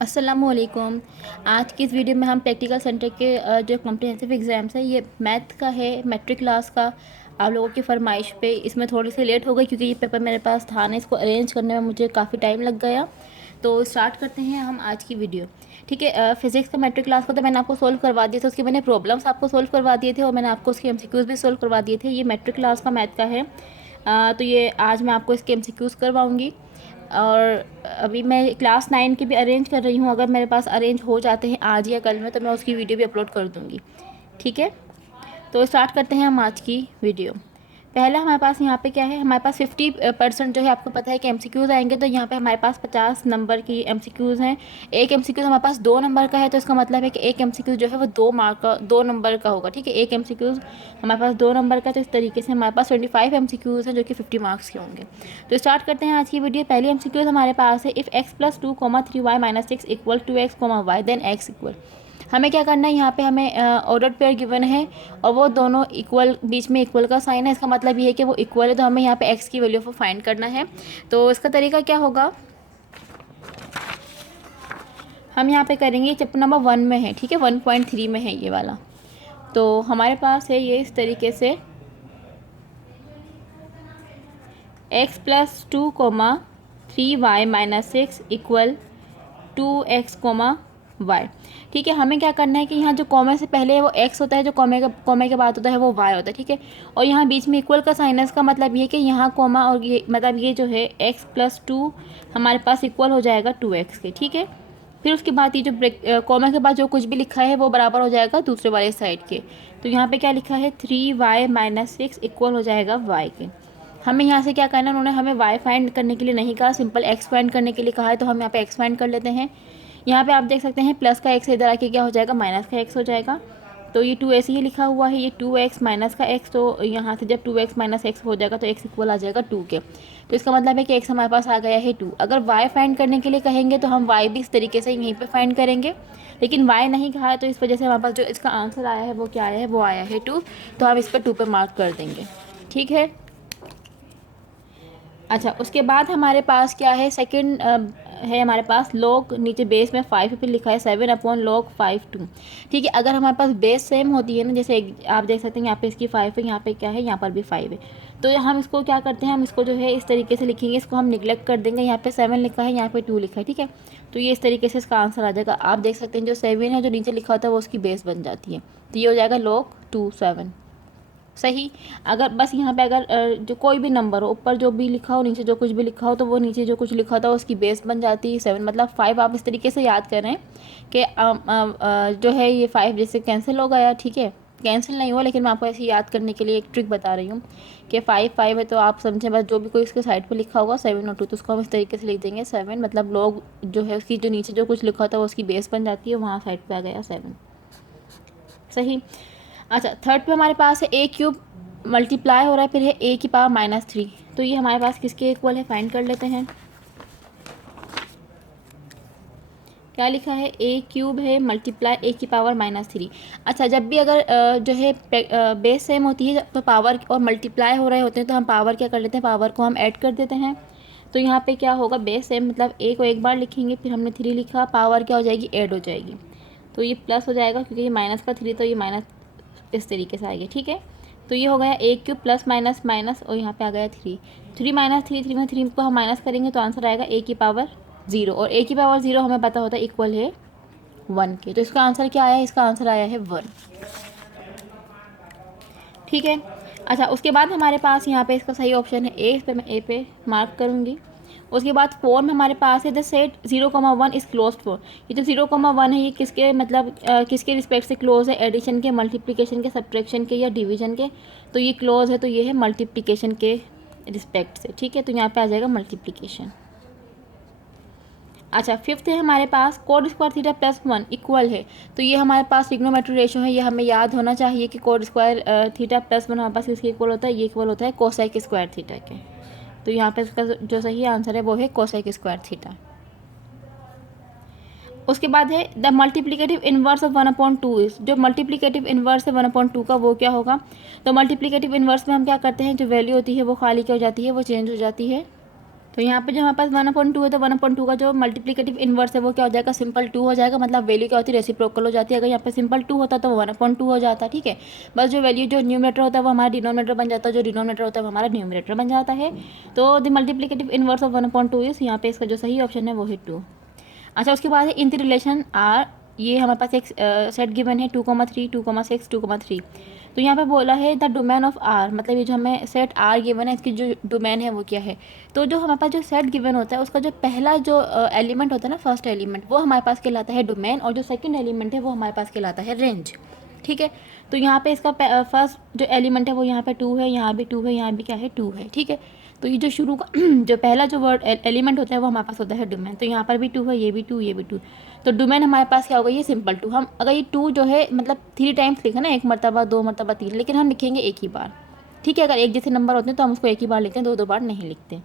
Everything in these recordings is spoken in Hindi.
अस्सलामुअलैकुम। आज की इस वीडियो में हम प्रैक्टिकल सेंटर के जो कॉम्प्रिहेंसिव एग्ज़ाम्स है, ये मैथ का है, मैट्रिक क्लास का। आप लोगों की फरमाइश पे इसमें थोड़ी सी लेट हो गई क्योंकि ये पेपर मेरे पास था ना, इसको अरेंज करने में मुझे काफ़ी टाइम लग गया। तो स्टार्ट करते हैं हम आज की वीडियो। ठीक है, फिज़िक्स का मैट्रिक क्लास को तो मैंने आपको सोल्व करवा दिया था, उसके मैंने प्रॉब्लम्स आपको सोल्व करवा दिए थे और मैंने आपको उसके एमसीक्यूज़ भी सोल्व करवा दिए थे। ये मैट्रिक क्लास का मैथ का है। तो ये आज मैं आपको इसके एमसीक्यूज़ करवाऊँगी। और अभी मैं क्लास 9 की भी अरेंज कर रही हूँ। अगर मेरे पास अरेंज हो जाते हैं आज या कल में तो मैं उसकी वीडियो भी अपलोड कर दूँगी। ठीक है, तो स्टार्ट करते हैं हम आज की वीडियो। पहला हमारे पास यहाँ पे क्या है, हमारे पास 50% जो है, आपको पता है कि एमसीक्यूज़ आएंगे। तो यहाँ पे हमारे पास 50 नंबर की एमसीक्यूज़ हैं। एक एमसीक्यूज़ हमारे पास 2 नंबर का है, तो इसका मतलब है कि एक एमसीक्यूज़ जो है वो 2 मार्क का 2 नंबर का होगा। ठीक है, एक एमसीक्यूज़ हमारे पास 2 नंबर का, तो इस तरीके से हमारे पास 25 एमसीक्यूज़ हैं जो कि 50 मार्क्स के होंगे। तो स्टार्ट करते हैं आज की वीडियो। पहली एमसीक्यूज़ हमारे पास है, if x + 2, 3y - 6 = 2x, y then x equal. हमें क्या करना है, यहाँ पे हमें ऑर्डर पेयर गिवन है और वो दोनों इक्वल, बीच में इक्वल का साइन है। इसका मतलब ये है कि वो इक्वल है, तो हमें यहाँ पे x की वैल्यू को फाइंड करना है। तो इसका तरीका क्या होगा, हम यहाँ पे करेंगे, चैप्टर नंबर 1 में है। ठीक है, 1.3 में है ये वाला। तो हमारे पास है ये इस तरीके से, x + 2, 3y - 6 = 2x, y। ठीक है, हमें क्या करना है कि यहाँ जो कॉमा से पहले है वो x होता है, जो कॉमे के बाद होता है वो y होता है। ठीक है, और यहाँ बीच में इक्वल का साइन है। इसका मतलब ये कि यहाँ कॉमा और ये मतलब ये जो है x + 2 हमारे पास इक्वल हो जाएगा 2x के। ठीक है, फिर उसके बाद ये जो कॉमा के बाद जो कुछ भी लिखा है वो बराबर हो जाएगा दूसरे वाले साइड के। तो यहाँ पे क्या लिखा है, 3y - 6 इक्वल हो जाएगा y के। हमें यहाँ से क्या करना है, उन्होंने हमें y फाइंड करने के लिए नहीं कहा, सिंपल x फाइंड करने के लिए कहा है। तो हम यहाँ पे x फाइंड कर लेते हैं। यहाँ पे आप देख सकते हैं प्लस का x इधर आके क्या हो जाएगा, माइनस का x हो जाएगा। तो ये 2 ऐसे ही लिखा हुआ है, ये 2x माइनस का x। तो यहाँ से जब 2x - x हो जाएगा तो x इक्वल आ जाएगा 2 के। तो इसका मतलब है कि x हमारे पास आ गया है 2। अगर y फाइंड करने के लिए कहेंगे तो हम y भी इस तरीके से यहीं पे फाइंड करेंगे, लेकिन y नहीं कहा है तो इस वजह से हमारे पास जो इसका आंसर आया है वो क्या आया है, वो आया है 2। तो हम इस पर 2 पे मार्क कर देंगे। ठीक है, अच्छा, उसके बाद हमारे पास क्या है, सेकंड है हमारे पास log, नीचे बेस में 5 पे लिखा है 7/log 5 2। ठीक है, अगर हमारे पास बेस सेम होती है ना, जैसे आप देख सकते हैं यहाँ पे इसकी 5 है, यहाँ पे क्या है, यहाँ पर भी 5 है। तो हम इसको क्या करते हैं, हम इसको जो है इस तरीके से लिखेंगे, इसको हम निगलेक्ट कर देंगे। यहाँ पे 7 लिखा है, यहाँ पे 2 लिखा है। ठीक है, तो ये इस तरीके से इसका आंसर आ जाएगा। आप देख सकते हैं जो 7 है जो नीचे लिखा होता है वो उसकी बेस बन जाती है। तो ये हो जाएगा log 2 7। सही। अगर बस यहाँ पे अगर जो कोई भी नंबर हो, ऊपर जो भी लिखा हो नीचे जो कुछ भी लिखा हो, तो वो नीचे जो कुछ लिखा होता है उसकी बेस बन जाती है 7, मतलब 5। आप इस तरीके से याद करें कि जो है ये 5 जैसे कैंसिल हो गया। ठीक है, कैंसिल नहीं हुआ, लेकिन मैं आपको ऐसे याद करने के लिए एक ट्रिक बता रही हूँ कि 5 है। तो आप समझें, बस जो भी कोई इसके साइड पर लिखा होगा 7 और 2, तो उसको हम इस तरीके से लिख देंगे 7, मतलब लोग जो है उसकी जो नीचे जो कुछ लिखा होता है वो उसकी बेस बन जाती है, वहाँ साइड पर आ गया 7। सही। अच्छा, थर्ड पे हमारे पास है a³ मल्टीप्लाई हो रहा है, फिर है a⁻³ तो ये हमारे पास किसके इक्वल है, फाइंड कर लेते हैं। क्या लिखा है, a³ है मल्टीप्लाई a⁻³ अच्छा, जब भी अगर जो है बेस सेम होती है तो पावर और मल्टीप्लाई हो रहे होते हैं तो हम पावर क्या कर लेते हैं, पावर को हम ऐड कर देते हैं। तो यहाँ पे क्या होगा, बेस सेम मतलब a को एक बार लिखेंगे, फिर हमने 3 लिखा, पावर क्या हो जाएगी, ऐड हो जाएगी। तो ये प्लस हो जाएगा क्योंकि ये माइनस का 3, तो ये माइनस इस तरीके से आएगी। ठीक है, तो ये हो गया a³ प्लस माइनस माइनस, और यहाँ पे आ गया 3। 3 - 3, 3 में 3 को हम माइनस करेंगे तो आंसर आएगा a⁻0, और a⁻0 हमें पता होता है इक्वल है 1 के। तो इसका आंसर क्या आया है, इसका आंसर आया है 1। ठीक है, अच्छा, उसके बाद हमारे पास यहाँ पे इसका सही ऑप्शन है ए, इस पर मैं ए पे मार्क करूँगी। उसके बाद 4 में हमारे पास है द सेट 0,1 इज़ क्लोज 4। ये जो 0,1 है ये किसके मतलब किसके रिस्पेक्ट से क्लोज है, एडिशन के, मल्टीप्लिकेशन के, सब्ट्रैक्शन के या डिवीजन के। तो ये क्लोज है, तो ये है मल्टीप्लिकेशन के रिस्पेक्ट से। ठीक है, तो यहाँ पे आ जाएगा मल्टीप्लिकेशन। अच्छा, फिफ्थ है हमारे पास cos² θ + 1 इक्वल है। तो ये हमारे पास ट्रिग्नोमेट्री रेशो है, ये हमें याद होना चाहिए कि cos² θ + 1 हमारे पास किसके इक्वल होता है, ये इक्वल होता है cosec² θ के। तो यहाँ पे इसका जो सही आंसर है वो है cosec² θ। उसके बाद है the multiplicative inverse of 1/2 is, जो मल्टीप्लिकेटिव इन्वर्स है 1/2 का वो क्या होगा। तो मल्टीप्लिकेटिव इन्वर्स में हम क्या करते हैं, जो वैल्यू होती है वो खाली क्या हो जाती है, वो चेंज हो जाती है। तो यहाँ पे जो हमारे पास 1/2 है तो 1/2 का जो मल्टीप्लिकेटिव इन्वर्स है वो क्या हो जाएगा, सिंपल 2 हो जाएगा। मतलब वैल्यू क्या होती है, रेसिप्रोकल हो जाती है। अगर यहाँ पे सिंपल 2 होता तो वो 1/2 हो जाता, ठीक है। बस जो वैल्यू जो न्यूमरेटर होता है वो हमारा डिनोमिनेटर बन जाता है, जो डिनोमिनेटर होता है वो हमारा न्यूमरेटर बन जाता है। तो द मल्टीप्लिकेटिव इन्वर्स ऑफ 1/2 इस, यहाँ पे इसका जो सही ऑप्शन है वो है 2। अच्छा, उसके बाद है इन द रिलेशन आर, ये हमारे पास एक सेट गिवन है 2,3, 2,6, 2,3। तो यहाँ पे बोला है द डोमेन ऑफ आर, मतलब ये जो हमें सेट आर गिवन है इसकी जो डोमेन है वो क्या है। तो जो हमारे पास जो सेट गिवन होता है उसका जो पहला जो एलिमेंट होता है ना, फर्स्ट एलिमेंट, वो हमारे पास कहलाता है डोमेन, और जो सेकंड एलिमेंट है वो हमारे पास कहलाता है रेंज, ठीक है। तो यहाँ पे इसका फर्स्ट जो एलिमेंट है वो यहाँ पे 2 है, यहाँ भी 2 है, यहाँ भी क्या है 2 है, ठीक है। तो ये जो शुरू का जो पहला जो वर्ड एलिमेंट होता है वो हमारे पास होता है डोमेन। तो यहाँ पर भी 2 है, ये भी 2, ये भी 2। तो डोमेन हमारे पास क्या होगा, ये सिंपल 2। हम अगर ये 2 जो है मतलब 3 टाइम्स लिखा ना, 1 मरतबा, 2 मरतबा, 3, लेकिन हम लिखेंगे एक ही बार, ठीक है। अगर एक जैसे नंबर होते हैं तो हम उसको एक ही बार लिखते हैं, 2 2 बार नहीं लिखते।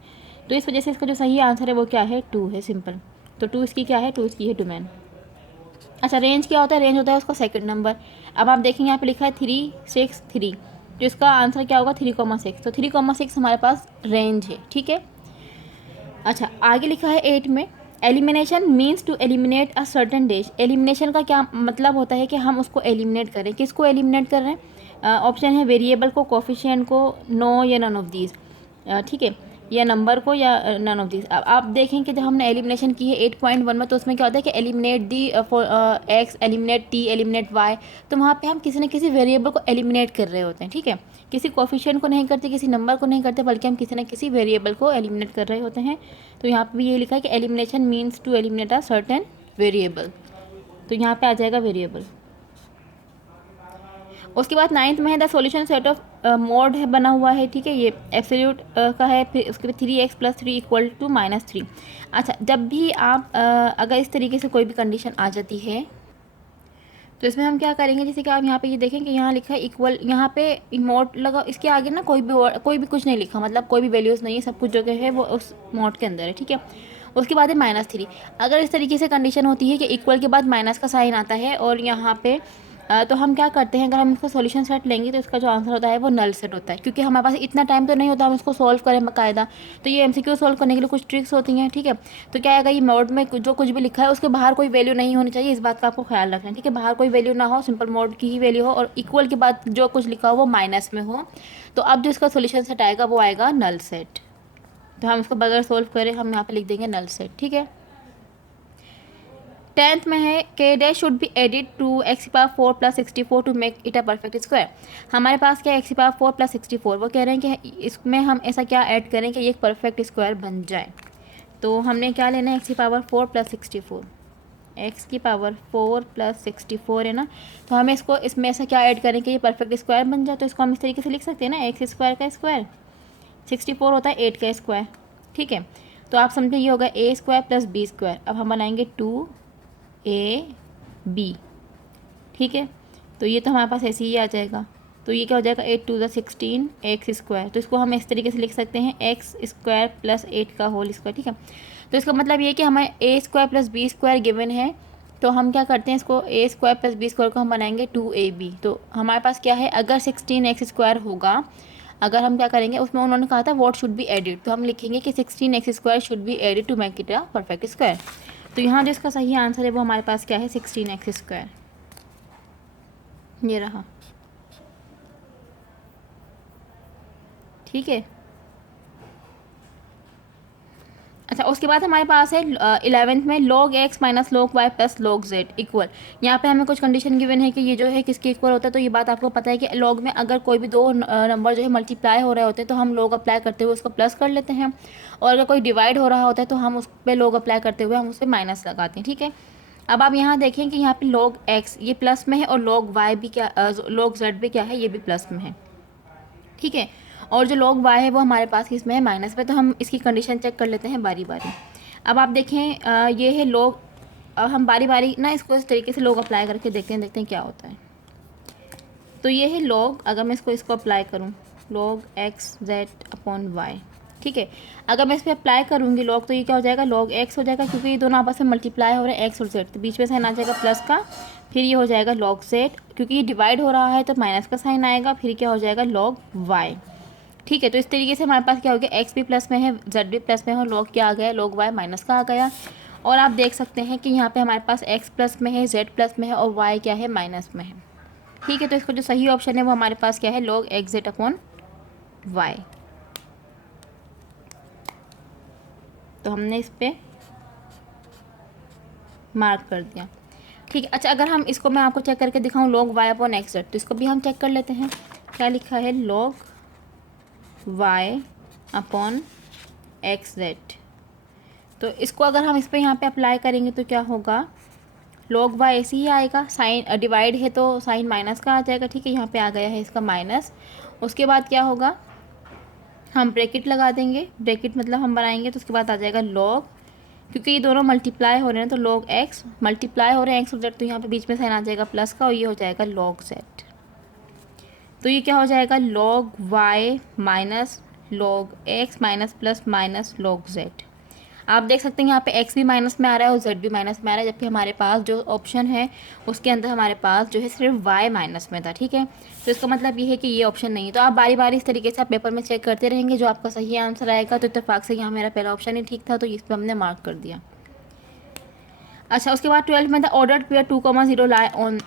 तो इस वजह से इसका जो सही आंसर है वो क्या है, 2 है, सिंपल। तो 2 इसकी क्या है, 2 इसकी है डोमेन। अच्छा, रेंज क्या होता है, रेंज होता है उसका सेकंड नंबर। अब आप देखेंगे यहाँ पे लिखा है 3, 6, 3, तो इसका आंसर क्या होगा 3,6। तो 3,6 हमारे पास रेंज है, ठीक है। अच्छा, आगे लिखा है 8 में, elimination means to eliminate a certain dish. Elimination का क्या मतलब होता है कि हम उसको एलिमिनेट करें। किसको एलिमिनेट कर रहे हैं, ऑप्शन है वेरिएबल को, कोफिशिएंट को, नो या नन ऑफ दीज, ठीक है, या नंबर को, या नन ऑफ दिस। अब आप देखें कि जब हमने एलिमिनेशन की है 8.1 में, तो उसमें क्या होता है कि eliminate the x, eliminate t, eliminate y. तो वहाँ पे हम किसी न किसी वेरिएबल को एलिमिनेट कर रहे होते हैं, ठीक है। किसी कोफिशिएंट को नहीं करते, किसी नंबर को नहीं करते, बल्कि हम किसी न किसी वेरिएबल को एलिमिनेट कर रहे होते हैं। तो यहाँ पर भी ये लिखा है कि elimination means to eliminate a certain variable. तो यहाँ पर आ जाएगा वेरिएबल। उसके बाद 9th में है the solution set of mode है बना हुआ है, ठीक है। ये एब्सोल्यूट का है, फिर उसके बाद 3x + 3 = -3। अच्छा, जब भी आप अगर इस तरीके से कोई भी कंडीशन आ जाती है तो इसमें हम क्या करेंगे, जैसे कि आप यहाँ पे ये देखें कि यहाँ लिखा है इक्वल, यहाँ पे मोड लगा, इसके आगे ना कोई भी कुछ नहीं लिखा, मतलब कोई भी वैल्यूज़ नहीं है, सब कुछ जो है वो उस मोड के अंदर है, ठीक है। उसके बाद है -3। अगर इस तरीके से कंडीशन होती है कि इक्वल के बाद माइनस का साइन आता है और यहाँ पे तो हम क्या करते हैं, अगर हम इसको सॉल्यूशन सेट लेंगे तो इसका जो आंसर होता है वो नल सेट होता है, क्योंकि हमारे पास इतना टाइम तो नहीं होता हम इसको सॉल्व करें बाकायदा। तो ये एमसीक्यू सॉल्व करने के लिए कुछ ट्रिक्स होती हैं, ठीक है। तो क्या है, ये मोड में जो कुछ भी लिखा है उसके बाहर कोई वैल्यू नहीं होनी चाहिए, इस बात का आपको ख्याल रखना है, ठीक है। बाहर कोई वैल्यू ना हो, सिंपल मोड की ही वैल्यू हो, और इक्वल के बाद जो कुछ लिखा हो वो माइनस में हो। तो अब जो इसका सोल्यूशन सेट आएगा वो आएगा नल सेट। तो हम इसको बगैर सोल्व करें हम यहाँ पे लिख देंगे नल सेट, ठीक है। 10th में है के dash should be added to x⁴ + 64 to make it a perfect square. हमारे पास क्या है x⁴ + 64, वो कह रहे हैं कि इसमें हम ऐसा क्या ऐड करें कि ये एक परफेक्ट स्क्वायर बन जाए। तो हमने क्या लेना है, x⁴ + 64, x⁴ + 64 है ना। तो हमें इसमें ऐसा क्या ऐड करें कि ये परफेक्ट स्क्वायर बन जाए। तो इसको हम इस तरीके से लिख सकते हैं ना, x² का स्क्वायर, 64 होता है 8 का स्क्वायर, ठीक है। तो आप समझे ये होगा a² + b²। अब हम बनाएंगे 2ab, ठीक है। तो ये तो हमारे पास ऐसे ही आ जाएगा। तो ये क्या हो जाएगा 8 × 2 = 16 x²। तो इसको हम इस तरीके से लिख सकते हैं x² + 8 का होल स्क्वायर, ठीक है। तो इसका मतलब ये कि हमें a² + b² गिवन है। तो हम क्या करते हैं, इसको a² + b² को हम बनाएंगे 2ab। तो हमारे पास क्या है, अगर 16x² होगा, अगर हम क्या करेंगे, उसमें उन्होंने कहा था व्हाट शुड बी एडिड, तो हम लिखेंगे कि 16x² should be added to make it a perfect square. तो यहाँ जो इसका सही आंसर है वो हमारे पास क्या है, 16x², ये रहा, ठीक है। अच्छा, उसके बाद हमारे पास है 11th में log x - log y + log z equal. यहाँ पे हमें कुछ कंडीशन गिवन है कि ये जो है किसके इक्वल होता है। तो ये बात आपको पता है कि log में अगर कोई भी दो नंबर जो है मल्टीप्लाई हो रहे होते हैं तो हम log अप्लाई करते हुए उसको प्लस कर लेते हैं, और अगर कोई डिवाइड हो रहा होता है तो हम उस पर log अप्लाई करते हुए हम उस पर माइनस लगाते हैं, ठीक है। अब आप यहाँ देखें कि यहाँ पे log x ये प्लस में है, और log y भी क्या, log z भी क्या है, ये भी प्लस में है, ठीक है। और जो log y है वो हमारे पास किस में है, माइनस में। तो हम इसकी कंडीशन चेक कर लेते हैं बारी बारी। अब आप देखें ये है log, अब हम बारी बारी ना इसको इस तरीके से log अप्लाई करके देखते हैं क्या होता है। तो ये है log, अगर मैं इसको अप्लाई करूँ, log x/y, ठीक है। अगर मैं इस पर अप्लाई करूँगी log, तो ये क्या हो जाएगा, log x हो जाएगा, क्योंकि ये दोनों आपस में मल्टीप्लाई हो रहे हैं x और z, तो बीच में साइन आ जाएगा प्लस का। फिर ये हो जाएगा log z, क्योंकि ये डिवाइड हो रहा है तो माइनस का साइन आएगा, फिर क्या हो जाएगा log y। ठीक है। तो इस तरीके से हमारे पास क्या हो गया, एक्स भी प्लस में है, जेड भी प्लस में है, और लॉग क्या आ गया, लॉग वाई माइनस का आ गया। और आप देख सकते हैं कि यहाँ पे हमारे पास एक्स प्लस में है, जेड प्लस में है, और वाई क्या है, माइनस में है। ठीक है। तो इसका जो सही ऑप्शन है वो हमारे पास क्या है, log x z upon y. तो हमने इस पर मार्क कर दिया। ठीक है। अच्छा, अगर हम इसको मैं आपको चेक करके दिखाऊं, log y upon x z, तो इसको भी हम चेक कर लेते हैं। क्या लिखा है, log y upon x z. तो इसको अगर हम इस पर यहाँ पे अप्लाई करेंगे तो क्या होगा, लॉग वाई ऐसे ही आएगा, साइन डिवाइड है तो साइन माइनस का आ जाएगा। ठीक है, यहाँ पे आ गया है इसका माइनस। उसके बाद क्या होगा, हम ब्रैकेट लगा देंगे, ब्रैकेट मतलब हम बनाएंगे, तो उसके बाद आ जाएगा लॉग, क्योंकि ये दोनों मल्टीप्लाई हो रहे हैं तो लॉग एक्स मल्टीप्लाई हो रहे हैं एक्स और जेड, तो यहाँ पे बीच में साइन आ जाएगा प्लस का, और ये हो जाएगा लॉग जेड। तो ये क्या हो जाएगा, log y minus log x minus plus minus log z. आप देख सकते हैं यहाँ पे x भी माइनस में आ रहा है और z भी माइनस में आ रहा है, जबकि हमारे पास जो ऑप्शन है उसके अंदर हमारे पास जो है सिर्फ y माइनस में था। ठीक है, तो इसका मतलब ये है कि ये ऑप्शन नहीं है। तो आप बारी बारी इस तरीके से आप पेपर में चेक करते रहेंगे, जो आपका सही आंसर आएगा। तो इत्तेफाक से यहाँ मेरा पहला ऑप्शन ही ठीक था, तो इस पर हमने मार्क कर दिया। अच्छा, उसके बाद 12 में था ऑर्डर्ड पेयर 2,0 लाई ऑन,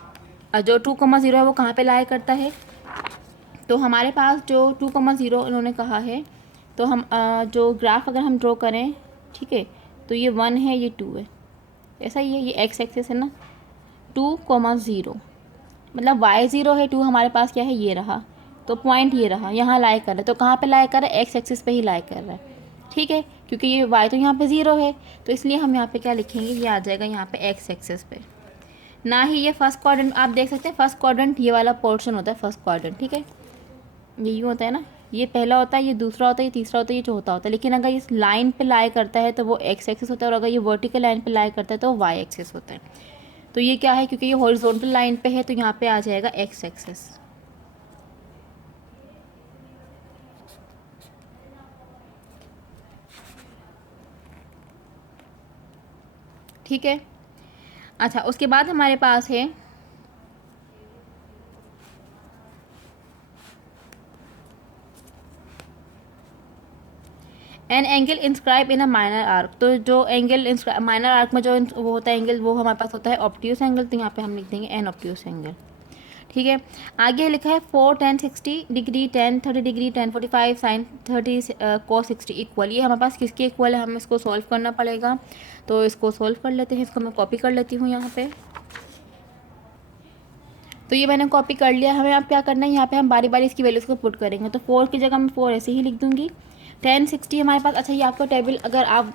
जो 2,0 है वो कहाँ पर लाई करता है। तो हमारे पास जो 2,0 इन्होंने कहा है, तो हम जो ग्राफ अगर हम ड्रॉ करें, ठीक है, तो ये 1 है, ये 2 है, ऐसा ही है, ये एक्स एक्सेस है ना, 2,0 मतलब y 0 है, 2 हमारे पास क्या है, ये रहा, तो पॉइंट ये रहा, यहाँ लाई कर रहा है, तो कहाँ पे लाई कर रहा है, एक्स एक्सिस पे ही लाई कर रहा है। ठीक है, क्योंकि ये y तो यहाँ पे 0 है, तो इसलिए हम यहाँ पे क्या लिखेंगे, ये आ जाएगा यहाँ पे एक्स एक्सिस पे, ना ही ये फर्स्ट क्वाड्रेंट। आप देख सकते हैं फर्स्ट क्वाड्रेंट ये वाला पोर्शन होता है फर्स्ट क्वाड्रेंट। ठीक है, ये यूँ होता है ना, ये पहला होता है, ये दूसरा होता है, ये तीसरा होता है, ये चौथा होता है। लेकिन अगर इस लाइन पे लाई करता है तो वो एक्स एक्सिस होता है, और अगर ये वर्टिकल लाइन पे लाई करता है तो वाई एक्सिस होता है। तो ये क्या है, क्योंकि ये हॉरिजॉन्टल लाइन पे है तो यहाँ पे आ जाएगा एक्स एक्सिस। ठीक है। अच्छा, उसके बाद हमारे पास है an angle inscribe in a minor arc. तो जो एंगल माइनर आर्क में जो वो होता है एंगल, वो हमारे पास होता है ऑब्ट्यूस एंगल, तो यहाँ पे हम लिख देंगे एन ऑब्ट्यूस एंगल। ठीक है, आगे लिखा है 4 tan 60 degree, 10 30 degree, 10 45 sine 30 cos 60 equal. ये हमारे पास किसके इक्वल है, हमें इसको सॉल्व करना पड़ेगा। तो इसको सॉल्व कर लेते हैं, इसको मैं कॉपी कर लेती हूँ यहाँ पे। तो ये मैंने कॉपी कर लिया। हमें अब क्या करना है, यहाँ पे हम बारी बारी इसकी वैल्यूज़ को पुट करेंगे। तो 4 की जगह मैं 4 ऐसे ही लिख दूँगी। 10 60 हमारे पास, अच्छा ये आपका टेबल, अगर आप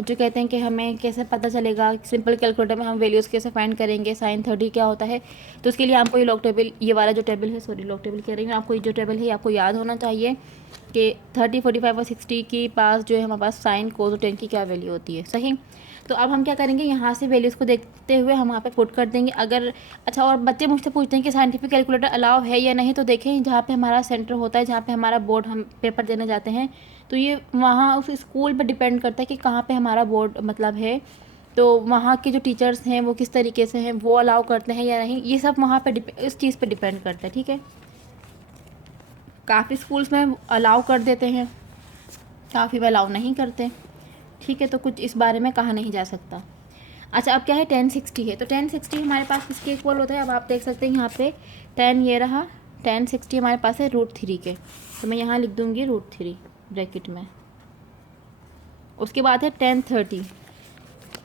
जो कहते हैं कि हमें कैसे पता चलेगा, सिंपल कैलकुलेटर में हम वैल्यूज़ कैसे फाइंड करेंगे, साइन 30 क्या होता है, तो उसके लिए आपको ये लॉग टेबल, ये वाला जो टेबल है, सॉरी लॉग टेबल कह रही हूँ, आपको ये जो टेबल है आपको याद होना चाहिए कि 30 45 और 60 के पास जो है हमारे पास साइन कोस और टेन की क्या वैल्यू होती है। सही, तो अब हम क्या करेंगे, यहाँ से वैल्यूज़ को देखते हुए हम वहाँ पे पुट कर देंगे। अगर अच्छा, और बच्चे मुझसे पूछते हैं कि साइंटिफिक कैलकुलेटर अलाउ है या नहीं, तो देखें जहाँ पे हमारा सेंटर होता है, जहाँ पे हमारा बोर्ड हम पेपर देने जाते हैं, तो ये वहाँ उस स्कूल पर डिपेंड करता है कि कहाँ पे हमारा बोर्ड मतलब है। तो वहाँ के जो टीचर्स हैं वो किस तरीके से हैं, वो अलाउ करते हैं या नहीं, ये सब वहाँ पे इस चीज़ पर डिपेंड करता है। ठीक है, काफ़ी स्कूल्स में अलाउ कर देते हैं, काफ़ी में अलाउ नहीं करते। ठीक है, तो कुछ इस बारे में कहा नहीं जा सकता। अच्छा, अब क्या है, 10 60 है, तो 10 60 हमारे पास किसके इक्वल होता है। अब आप देख सकते हैं यहाँ पे 10 ये रहा, 10 60 हमारे पास है √3 के, तो मैं यहाँ लिख दूँगी √3 ब्रैकेट में। उसके बाद है 10 30,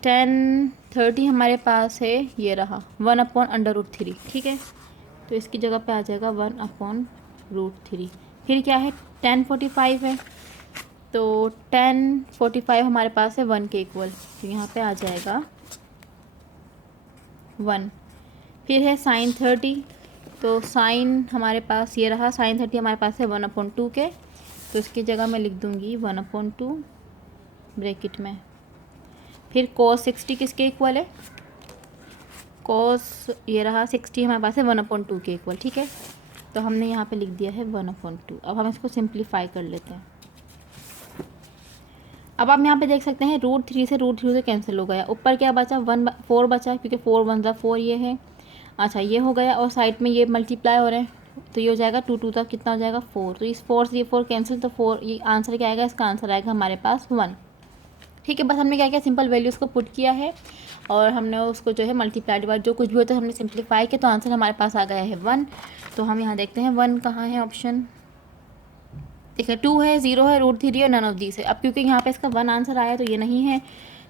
10 30 हमारे पास है, ये रहा 1/√3। ठीक है, तो इसकी जगह पे आ जाएगा 1/√3। फिर क्या है, 10 45 है, तो 10 45 हमारे पास है 1 के इक्वल, तो यहाँ पे आ जाएगा 1। फिर है साइन 30, तो साइन हमारे पास ये रहा, साइन 30 हमारे पास है 1/2 के, तो इसकी जगह मैं लिख दूँगी 1/2 ब्रैकेट में। फिर cos 60 किसके इक्वल है, cos ये रहा 60 हमारे पास है 1/2 के इक्वल। ठीक है, तो हमने यहाँ पे लिख दिया है 1/2। अब हम इसको सिंप्लीफाई कर लेते हैं। अब आप यहाँ पे देख सकते हैं √3 से √3 से कैंसिल हो गया, ऊपर क्या बचा, 4 बचा, क्योंकि 4 1 4 ये है। अच्छा, ये हो गया, और साइड में ये मल्टीप्लाई हो रहे हैं, तो ये हो जाएगा 2 2 तक कितना हो जाएगा 4, तो इस 4 से ये 4 कैंसिल, तो 4 ये आंसर क्या आएगा, इसका आंसर आएगा हमारे पास 1। ठीक है, बस हमने क्या किया, सिंपल वैल्यूज़ को पुट किया है और हमने उसको जो है मल्टीप्लाई डिवाइड जो कुछ भी होता है हमने सिंप्लीफाई किया, तो आंसर हमारे पास आ गया है 1। तो हम यहाँ देखते हैं 1 कहाँ है ऑप्शन, देखिए 2 है, 0 है, √3 और नन ऑफ दीस है। अब क्योंकि यहाँ पे इसका 1 आंसर आया तो ये नहीं है,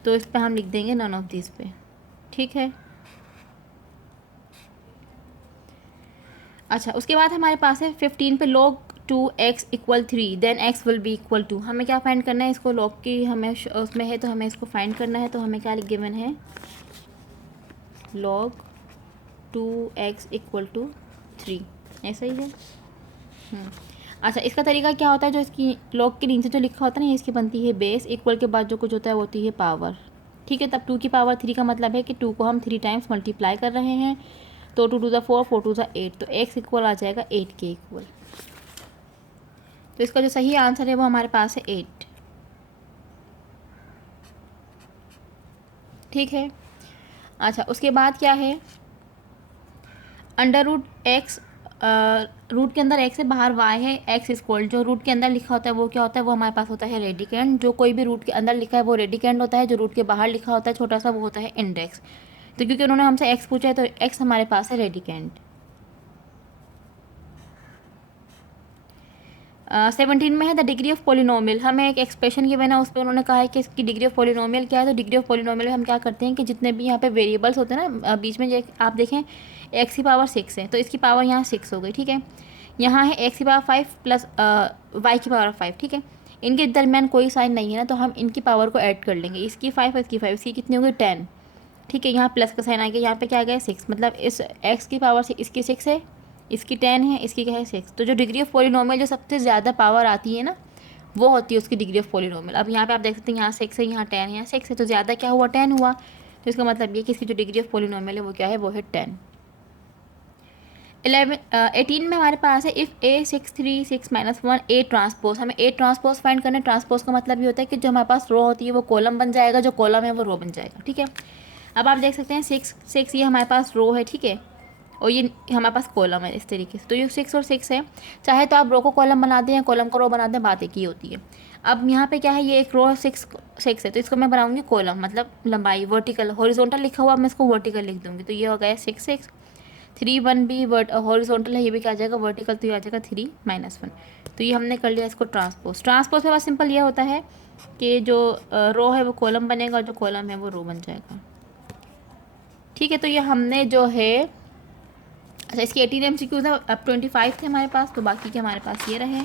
तो इस पर हम लिख देंगे नन ऑफ दीस पे। ठीक है, अच्छा उसके बाद हमारे पास है 15 पे log 2x equal 3 then x will be equal 2। हमें क्या फाइंड करना है, इसको log की हमें उसमें है तो हमें इसको फाइंड करना है। तो हमें क्या गिवन है, log 2x इक्वल टू 3, ऐसा ही है। अच्छा इसका तरीका क्या होता है, जो इसकी log के नीचे जो लिखा होता है ना, ये इसकी बनती है बेस, इक्वल के बाद जो कुछ होता है वो होती है पावर। ठीक है, तब 2 की पावर 3 का मतलब है कि 2 को हम 3 टाइम्स मल्टीप्लाई कर रहे हैं, तो 2 2 4, 4 2 8, तो x इक्वल आ जाएगा 8 के इक्वल। तो इसका जो सही आंसर है वो हमारे पास है 8। ठीक है, अच्छा उसके बाद क्या है, √x, रूट के अंदर x है, बाहर y है, x इक्वल जो रूट के अंदर लिखा होता है वो क्या होता है, वो हमारे पास होता है रेडिकेंड। जो कोई भी रूट के अंदर लिखा है वो रेडिकेंड होता है, जो रूट के बाहर लिखा होता है छोटा सा वो होता है इंडेक्स। तो क्योंकि उन्होंने हमसे x पूछा है तो x हमारे पास है रेडिकेंड। 17 में है द डिग्री ऑफ पोलिनोमियल, हमें एक एक्सप्रेशन गिवन है, उस पर उन्होंने कहा है कि इसकी डिग्री ऑफ पोलिनोमियल क्या है। तो डिग्री ऑफ पोलिनोमियल में हम क्या करते हैं कि जितने भी यहाँ पे वेरिएबल्स होते हैं ना, बीच में आप देखें x की पावर 6 है, तो इसकी पावर यहाँ 6 हो गई। ठीक है, यहाँ है x की पावर 5 प्लस y की पावर 5। ठीक है, इनके दरमियान कोई साइन नहीं है ना, तो हम इनकी पावर को ऐड कर लेंगे, इसकी 5 इसकी 5, इसकी कितनी होगी 10। ठीक है, यहाँ प्लस का साइन आ गया, यहाँ पे क्या आ गया 6, मतलब इस x की पावर से इसकी 6 है, इसकी 10 है, इसकी क्या है 6। तो जो डिग्री ऑफ पोलिनोमियल जो सबसे ज़्यादा पावर आती है ना, वो होती है उसकी डिग्री ऑफ पोलिनोमियल। अब यहाँ पे आप देख सकते हैं यहाँ 6 है, यहाँ 10 है, यहाँ 6 है, तो ज़्यादा क्या हुआ 10 हुआ। तो इसका मतलब ये कि इसकी जो डिग्री ऑफ पोलिनोमियल है वो क्या है, वो है 10। 18 में हमारे पास है इफ़ a 6 3 6 -1 a ट्रांसपोज, हमें a ट्रांसपोज फाइंड करना है। ट्रांसपोज का मतलब ये होता है कि जो हमारे पास रो होती है वो कॉलम बन जाएगा, जो कॉलम है वो रो बन जाएगा। ठीक है, अब आप देख सकते हैं 6 ये हमारे पास रो है। ठीक है, और ये हमारे पास कॉलम है इस तरीके से, तो ये 6 और 6 है। चाहे तो आप रो को कॉलम बना दें या कॉलम को रो बना दें, बात एक ही होती है। अब यहाँ पे क्या है, ये एक रो 6 है, तो इसको मैं बनाऊंगी कॉलम, मतलब लंबाई वर्टिकल, हॉरिजॉन्टल लिखा हुआ मैं इसको वर्टिकल लिख दूंगी। तो ये हो गया 6 6 3 1 भी हॉरिजॉन्टल है, ये भी क्या आ जाएगा वर्टिकल, तो ये आ जाएगा 3 -1। तो ये हमने कर लिया इसको ट्रांसपोज। ट्रांसपोज में बस सिंपल ये होता है कि जो रो है वो कॉलम बनेगा और जो कॉलम है वो रो बन जाएगा। ठीक है, तो ये हमने जो है, अच्छा इसकी 18 MCQ था, अब 25 थे हमारे पास, तो बाकी के हमारे पास ये रहे।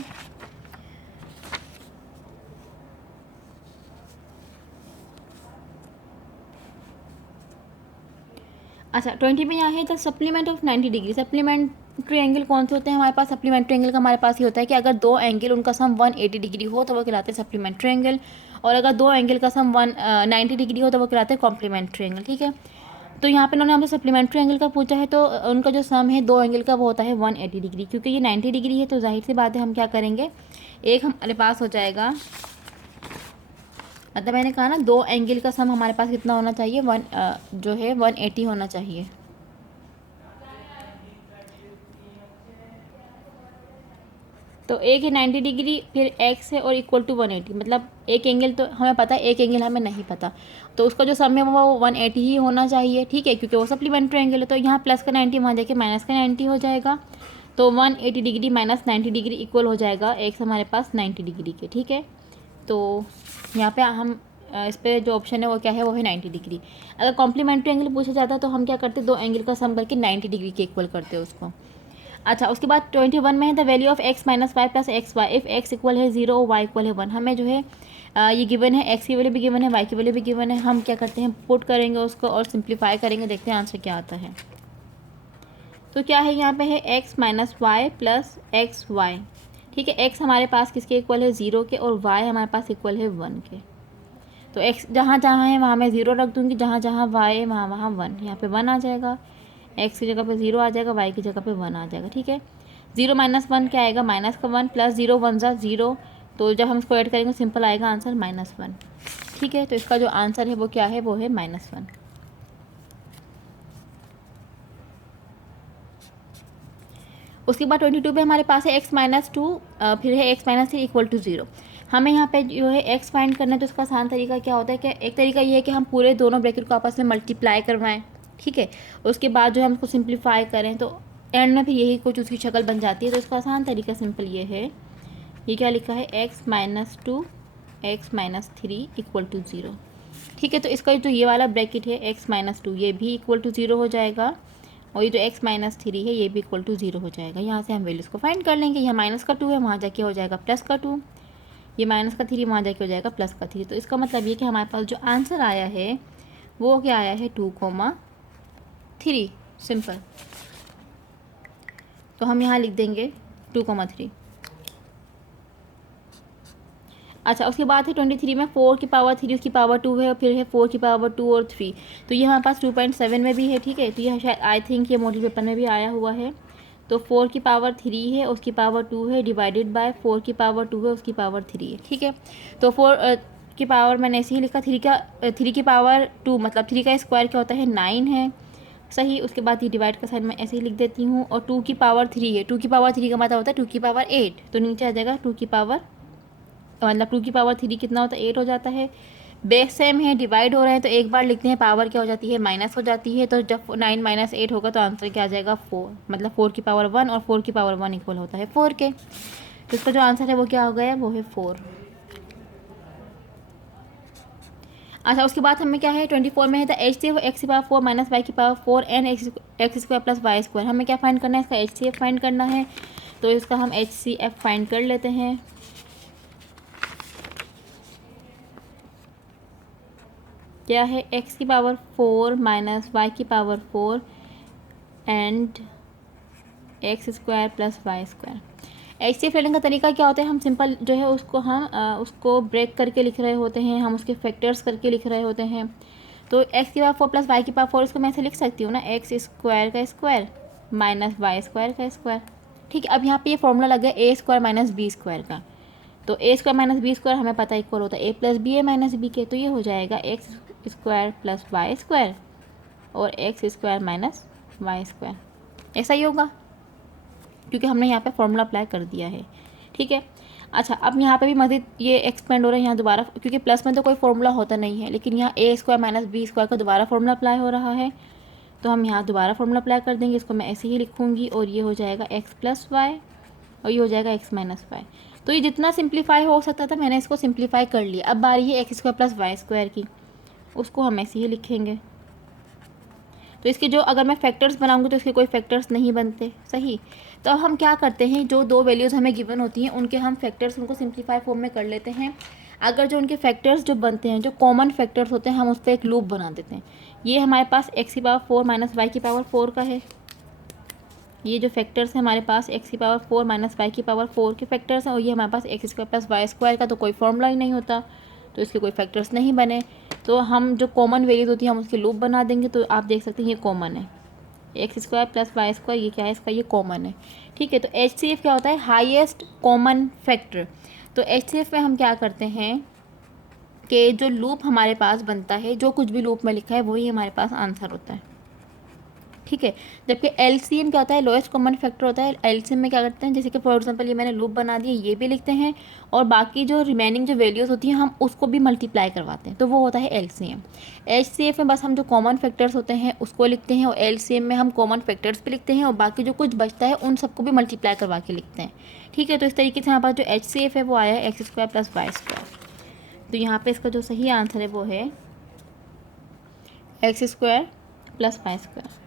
अच्छा 20 में यहाँ है the supplement of 90 degree. Supplementary angle कौन से होते हैं हमारे पास, सप्लीमेंट्री एंगल का हमारे पास ये होता है कि अगर दो एंगल उनका सम 180 डिग्री हो तो वो कहलाते हैं सप्लीमेंट्री एंगल, और अगर दो एंगल का सम 190 डिग्री हो तो वो कहलाते हैं कॉम्प्लीमेंट्री एंगल। ठीक है, तो यहाँ पे उन्होंने हमसे सप्लीमेंट्री एंगल का पूछा है, तो उनका जो सम है दो एंगल का वो होता है 180 डिग्री। क्योंकि ये 90 डिग्री है तो जाहिर सी बात है हम क्या करेंगे, एक हमारे पास हो जाएगा, मतलब मैंने कहा ना दो एंगल का सम हमारे पास कितना होना चाहिए, जो है 180 होना चाहिए। तो एक है 90 डिग्री, फिर x है और इक्वल टू 180, मतलब एक एंगल तो हमें पता है, एक एंगल हमें नहीं पता, तो उसका जो सम है वो 180 ही होना चाहिए। ठीक है, क्योंकि वो सप्लीमेंट्री एंगल है। तो यहाँ प्लस का 90, वहाँ देखिए माइनस का 90 हो जाएगा, तो 180 डिग्री माइनस 90 डिग्री इक्वल हो जाएगा x हमारे पास 90 डिग्री के। ठीक है, तो यहाँ पे हम इस पर जो ऑप्शन है वो क्या है, वो है 90 डिग्री। अगर कॉम्प्लीमेंट्री एंगल पूछा जाता है तो हम क्या करते, दो एंगल का सम करके 90 डिग्री के इक्वल करते हैं उसको। अच्छा उसके बाद 21 में है the value of x minus y plus x y if x equal है 0 y इक्वल है 1। हमें जो है ये गिवन है, x की वैल्यू भी गिवन है, y की वैल्यू भी गिवन है। हम क्या करते हैं, पुट करेंगे उसको और सिंप्लीफाई करेंगे, देखते हैं आंसर क्या आता है। तो क्या है, यहाँ पे है x minus y plus x y. ठीक है, x हमारे पास किसके इक्वल है 0 के, और y हमारे पास इक्वल है 1 के। तो x जहाँ जहाँ है वहाँ मैं 0 रख दूँगी, जहाँ जहाँ y है वहाँ वहाँ 1, यहाँ पे 1 आ जाएगा, x की जगह पे 0 आ जाएगा, y की जगह पे 1 आ जाएगा। ठीक है, 0 माइनस 1 क्या आएगा, माइनस का 1 प्लस 0 1 ज़ा 0, तो जब हम इसको ऐड करेंगे सिंपल आएगा आंसर -1। ठीक है, तो इसका जो आंसर है वो क्या है, वो है -1। उसके बाद 22 पे हमारे पास है x-2, फिर है x-3 इक्वल टू 0। हमें यहाँ पे जो है x फाइंड करना है, तो उसका आसान तरीका क्या होता है कि एक तरीका ये है कि हम पूरे दोनों ब्रैकेट को आपस में मल्टीप्लाई करवाएं, ठीक है। उसके बाद जो है हम उसको सिंप्लीफाई करें तो एंड में फिर यही कुछ उसकी शक्ल बन जाती है। तो इसका आसान तरीका सिंपल ये है, ये क्या लिखा है, x-2 x-3 इक्वल टू 0, ठीक है। तो इसका जो ये वाला ब्रैकेट है x-2 ये भी इक्वल टू 0 हो जाएगा, और ये जो x-3 है ये भी इक्वल टू 0 हो जाएगा। यहाँ से हम वैल्यूज़ को फाइंड कर लेंगे। यहाँ -2 है, वहाँ जाके हो जाएगा +2, ये -3 वहाँ जाके हो जाएगा +3। तो इसका मतलब ये कि हमारे पास जो आंसर आया है वो क्या आया है, 2,3, सिंपल। तो हम यहाँ लिख देंगे 2,3। अच्छा, उसके बाद है 23 में 4 की पावर 3 उसकी पावर 2 है, और फिर है 4 की पावर 2 और 3। तो ये हमारे पास 2.7 में भी है, ठीक है। तो यह शायद आई थिंक ये मॉडल पेपर में भी आया हुआ है। तो 4 की पावर 3 है, उसकी पावर 2 है, डिवाइडेड बाय 4 की पावर 2 है, उसकी पावर 3 है, ठीक है। तो 4 की पावर मैंने ऐसे ही लिखा, 3 की पावर 2 मतलब 3 का स्क्वायर क्या होता है, 9 है, सही। उसके बाद ये डिवाइड का साइन मैं ऐसे ही लिख देती हूँ, और 2 की पावर 3 है, 2 की पावर 3 का मतलब होता है 2 की पावर 8। तो नीचे आ जाएगा 2 की पावर, मतलब 2 की पावर 3 कितना होता है, 8 हो जाता है। बेस सेम है, डिवाइड हो रहे हैं तो एक बार लिखते हैं, पावर क्या हो जाती है, माइनस हो जाती है। तो जब 9 - 8 होगा तो आंसर क्या आ जाएगा, 4, मतलब 4 की पावर 1, और 4 की पावर 1 इक्वल होता है 4 के। तो इसका जो आंसर है वो क्या हो गया, वो है 4। अच्छा, उसके बाद हमें क्या है 24 में है तो HCF x की पावर 4 - y की power 4 and x square plus y square. हमें क्या फाइंड करना है, इसका HCF फाइंड करना है। तो इसका हम HCF फाइंड कर लेते हैं। क्या है, x की पावर 4 - y की power 4 and x square plus y square. HCF लेने का तरीका क्या होता है, हम सिंपल जो है उसको हम उसको ब्रेक करके लिख रहे होते हैं, हम उसके फैक्टर्स करके लिख रहे होते हैं। तो x की पावर 4 प्लस y की पावर 4, इसको मैं ऐसे लिख सकती हूँ ना, एक्स स्क्वायर का स्क्वायर माइनस वाई स्क्वायर का स्क्वायर, ठीक है। अब यहाँ पे ये फॉर्मूला लग गया a square minus b square का। तो a square minus b square हमें पता इक्वल होता है a plus b a minus b के। तो ये हो जाएगा x square plus y square और x square minus y square, ऐसा ही होगा क्योंकि हमने यहाँ पे फॉर्मूला अप्लाई कर दिया है, ठीक है। अच्छा, अब यहाँ पे भी मज़ीद ये एक्सपेंड हो रहा है यहाँ दोबारा, क्योंकि प्लस में तो कोई फॉर्मूला होता नहीं है, लेकिन यहाँ a square minus b square का दोबारा फॉर्मूला अप्लाई हो रहा है। तो हम यहाँ दोबारा फॉर्मूला अप्लाई कर देंगे, इसको मैं ऐसे ही लिखूँगी, और ये हो जाएगा x प्लस वाई और ये हो जाएगा x माइनस वाई। तो ये जितना सिंप्लीफाई हो सकता था मैंने इसको सिंप्लीफाई कर लिया। अब बारी है x square plus y square की, उसको हम ऐसे ही लिखेंगे। तो इसके जो अगर मैं फैक्टर्स बनाऊंगी तो इसके कोई फैक्टर्स नहीं बनते, सही। तो अब हम क्या करते हैं, जो दो वैल्यूज़ हमें गिवन होती हैं उनके हम फैक्टर्स उनको सिंप्लीफाई फॉर्म में कर लेते हैं। अगर जो उनके फैक्टर्स जो बनते हैं, जो कॉमन फैक्टर्स होते हैं, हम उस पर एक लूप बना देते हैं। ये हमारे पास एक्स की पावर 4 माइनस वाई की पावर 4 का है। ये जो फैक्टर्स हैं हमारे पास एक्स की पावर 4 माइनस वाई की पावर 4 के फैक्टर्स हैं, और ये हमारे पास x square plus y square का तो कोई फॉर्मूला ही नहीं होता, तो इसके कोई फैक्टर्स नहीं बने। तो हम जो कॉमन वैल्यूज होती है हम उसके लूप बना देंगे। तो आप देख सकते हैं ये कॉमन है, x square plus y square, ये क्या है, इसका ये कॉमन है, ठीक है। तो HCF क्या होता है, हाईएस्ट कॉमन फैक्टर। तो HCF में हम क्या करते हैं कि जो लूप हमारे पास बनता है, जो कुछ भी लूप में लिखा है वही हमारे पास आंसर होता है, ठीक है। जबकि LCM क्या होता है, लोएस्ट कॉमन फैक्टर होता है। LCM में क्या करते हैं, जैसे कि फॉर एग्जांपल ये मैंने लूप बना दिया, ये भी लिखते हैं, और बाकी जो रिमेनिंग जो वैल्यूज़ होती हैं हम उसको भी मल्टीप्लाई करवाते हैं, तो वो होता है LCM। HCF में बस हम जो कॉमन फैक्टर्स होते हैं उसको लिखते हैं, और LCM में हम कॉमन फैक्टर्स भी लिखते हैं और बाकी जो कुछ बचता है उन सबको भी मल्टीप्लाई करवा के लिखते हैं, ठीक है। तो इस तरीके से हमारे पास जो HCF है वो आया है x square plus y square. तो यहाँ पर इसका जो सही आंसर है वो है x square plus y square.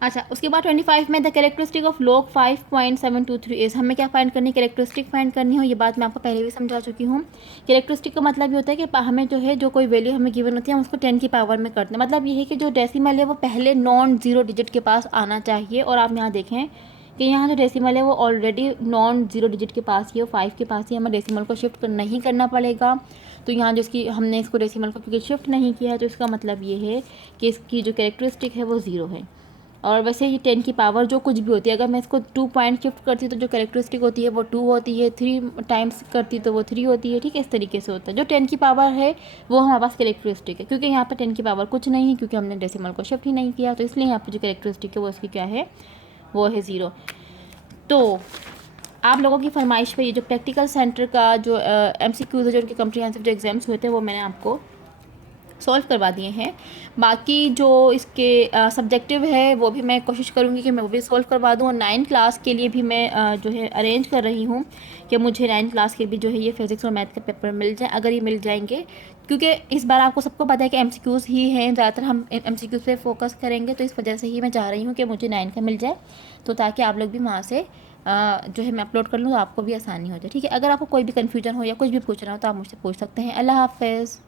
अच्छा, उसके बाद 25 में the characteristic of log 5.723 is, हमें क्या फाइंड करनी है, कैरेक्टरिस्टिक फाइंड करनी हो। ये बात मैं आपको पहले भी समझा चुकी हूँ। कैरेक्टरिस्टिक का मतलब ये होता है कि हमें जो है जो कोई वैल्यू हमें गिवन होती है हम उसको 10 की पावर में करते हैं। मतलब ये है कि जो डेसिमल है वो पहले नॉन जीरो डिजिट के पास आना चाहिए। और आप यहाँ देखें कि यहाँ जो डेसिमल है वो ऑलरेडी नॉन जीरो डिजिट के पास ही है, 5 के पास ही, हमें डेसिमल को शिफ्ट नहीं करना पड़ेगा। तो यहाँ जो इसकी हमने इसको डेसिमल को क्योंकि शिफ्ट नहीं किया है, तो इसका मतलब ये है कि इसकी जो कैरेक्टरिस्टिक है वो 0 है। और वैसे ही 10 की पावर जो कुछ भी होती है, अगर मैं इसको 2 पॉइंट शिफ्ट करती तो जो कैरेक्टरिस्टिक होती है वो 2 होती है, 3 टाइम्स करती तो वो 3 होती है, ठीक है। इस तरीके से होता है। जो 10 की पावर है वो हमारे पास कैरेक्टरिस्टिक है, क्योंकि यहाँ पर 10 की पावर कुछ नहीं है, क्योंकि हमने डेसिमल को शिफ्ट ही नहीं किया, तो इसलिए यहाँ पर जो कैरेक्टरिस्टिक है वो इसकी क्या है, वो है 0। तो आप लोगों की फरमाइश पे ये जो प्रैक्टिकल सेंटर का जो MCQs है, जो उनके कॉम्प्रिहेंसिव जो एग्ज़ाम्स हुए थे, वो मैंने आपको सॉल्व करवा दिए हैं। बाकी जो इसके सब्जेक्टिव है वो भी मैं कोशिश करूँगी कि मैं वो भी सॉल्व करवा दूँ, और 9th क्लास के लिए भी मैं जो है अरेंज कर रही हूँ कि मुझे 9th क्लास के भी जो है ये फिज़िक्स और मैथ के पेपर मिल जाए, अगर ये मिल जाएंगे। क्योंकि इस बार आपको सबको पता है कि MCQs ही हैं, ज़्यादातर हम MCQs पे फोकस करेंगे, तो इस वजह से ही मैं चाह रही हूँ कि मुझे 9 का मिल जाए, तो ताकि आप लोग भी वहाँ से जो है मैं अपलोड कर लूँ, तो आपको भी आसानी हो जाए। ठीक है, अगर आपको कोई भी कन्फ्यूजन हो या कुछ भी पूछना हो तो आप मुझसे पूछ सकते हैं। अल्लाह हाफ़िज़।